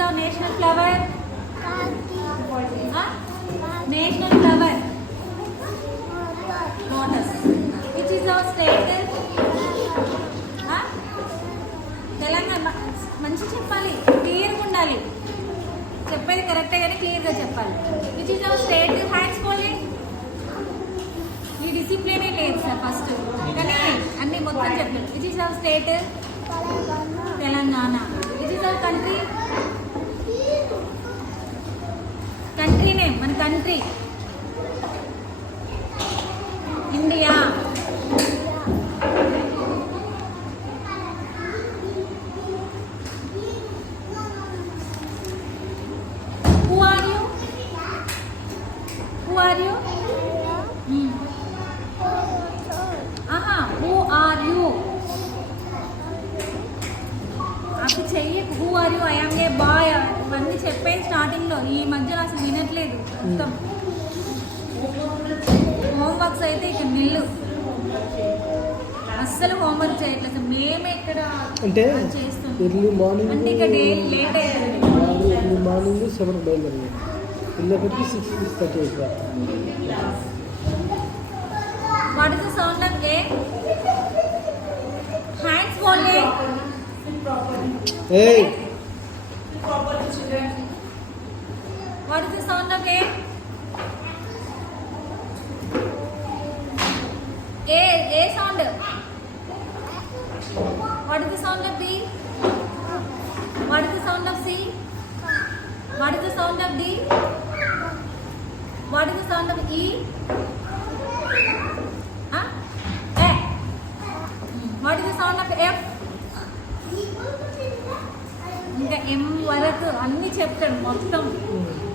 is our national flower? National flower. Lotus. Which is our state? Telangana. మంచి చెప్పాలి, క్లియర్గా ఉండాలి. చెప్పేది కరెక్టే కానీ క్లియర్గా చెప్పాలి. Which is our state? Hands పోలే. ఈ డిసిప్లినే లేదు సార్ ఫస్ట్, కానీ అన్ని మొత్తం చెప్పాలి. Which is our state? Telangana. Which is our country? Country name, మన country India. Who are you? Who are you? Who are you? అది చెయ్యి. Who are you? I am a boy. ఇవన్నీ చెప్పేది స్టార్టింగ్లో, ఈ మధ్యలో అసలు వినట్లేదు మొత్తం. హోంవర్క్స్ అయితే ఇక నిల్లు, అస్సలు హోంవర్క్ చేయట్లేదు. మేమే ఇక్కడ అంటే చేస్తున్నాం అంటే ఇక డైలీ లేట్ అవుతుంది. మార్నింగ్ 7 బయలుదేరింది, పిల్లలకి 6:30 అయిపోయింది. What is the sound of A? Hands only. Hey. What is the sound of A? A sound. What is the sound of B? What is the sound of C? What is the sound of D? What is the sound of E? What is the sound of F? ఇంకా M వరకు అన్ని చెప్తాడు మొత్తం.